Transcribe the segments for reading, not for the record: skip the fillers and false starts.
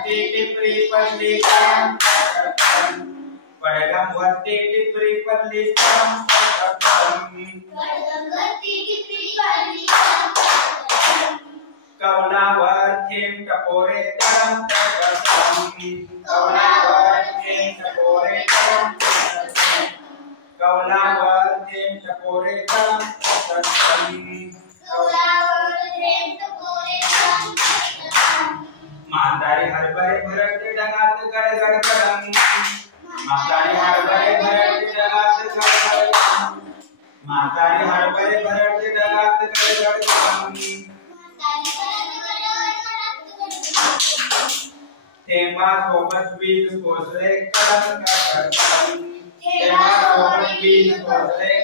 वर्ती टिपरी पल्ली करम पडगम वर्ती टिपरी पल्ली करम कौलावर थेम टपोरे तरम कौलावर थेम टपोरे तरम कौलावर थेम टपोरे तरम म्हातारी हरभरे भरते डगात गडगड गडम म्हातारी हरभरे भरते डगात गडगड म्हातारी हरभरे भरते डगात गडगड गडम थेंबा सोबत बीज कोसळे कडम कडम थेंबा सोबत बीज कोसळे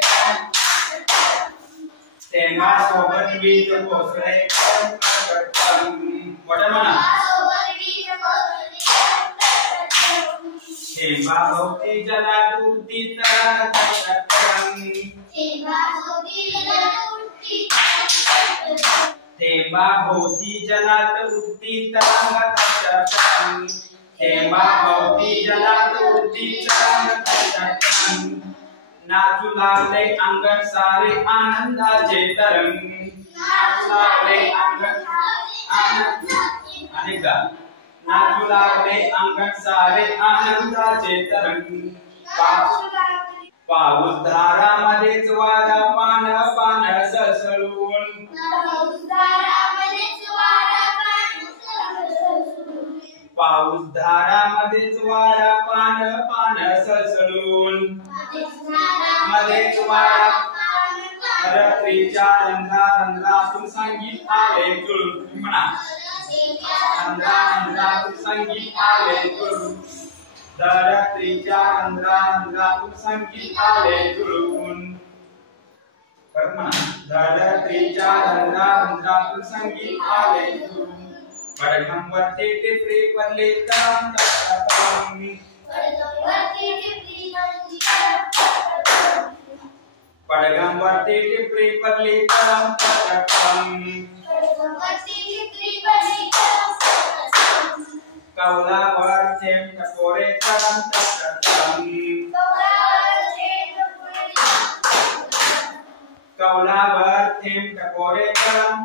थेंबा सोबत बीज कोसळे कडम कडम मोठं म्हणा थेंबा भोवती जलात उडती तरंग थेंबा भोवती जलात उडती तरंग थेंबा भोवती जलात उडती तरंग नाचू लागले अंगण सारे आनंदाचे तरंग नाचू लागले अंगण अनेकदा नाचू लागले अंगण सारे आनंदाचे तरंग पाऊस धारामध्येच वारा पान पान सळसळून पाऊस धारामध्येच वारा पान पान सळसळून मध्येच वारा रात्रीच्या रंध्रातून संगीत आले जुळून म्हणा रंध्रातून संगीत आले जुळून रात्रीच्या रंध्रातून संगीत आले जुळून रात्रीच्या रंध्रातून संगीत आले जुळून पडगम वर्ती टिपरी पल्ली तरम पडगम वर्ती टिपरी पल्ली तरम कौलावर थेम टपोरे तरम कौलावर थेम टपोरे तरम